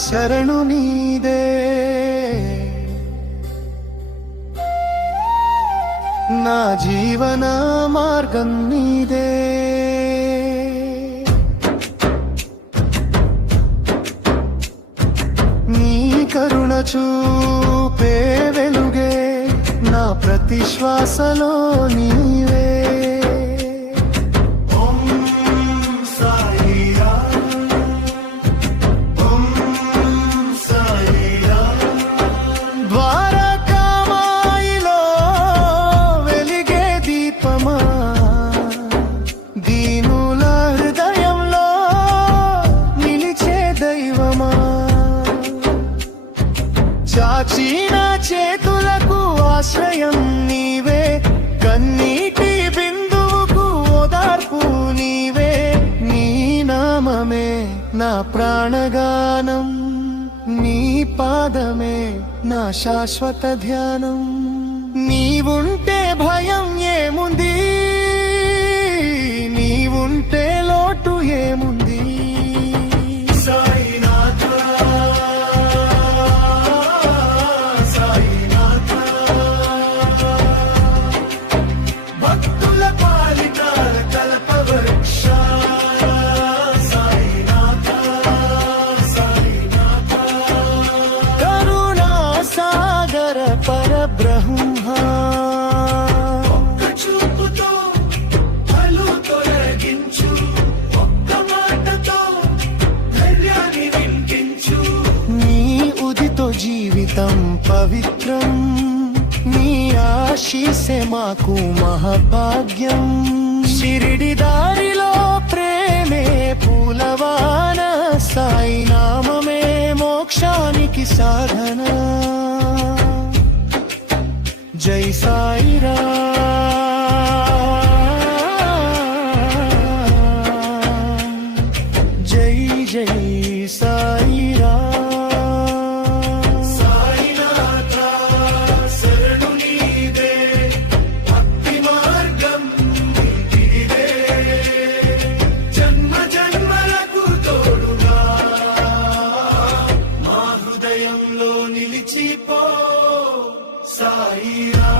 శరణు నీదే, నా జీవన మార్గం నీదే. నీ కరుణ చూపే వెలుగే నా ప్రతి శ్వాసలో నీవే. చాచిన చేతులకు ఆశ్రయం నీవే, కన్నీటి బిందువుకు ఓదార్పు నీవే. నీ నామమే నా ప్రాణగానం, నీ పాదమే నా శాశ్వత ధ్యానం. నీవుంటే భయం ఏముంది, నీవుంటే లోటు ఏముంది. పరబ్రహ్మ ఒక్క చూపుతో పలు తొలగించు, ఒక్క మాటతో ధైర్యాన్ని వినిపించు. నీ ఉదితో జీవితం పవిత్రం, నీ ఆశీస్సే మాకు మహాభాగ్యం. షిరిడి దారిలో ప్రేమే పూలవాన, సాయి నామమే మోక్షానికి సాధన. జై సాయిరా, జై జై సాయిరా. సాయినాథ శరణు నీదే, భక్తి మార్గం నీదే. జన్మ జన్మలకు తోడుగా మా హృదయంలో నిలిచిపో సాయిరా.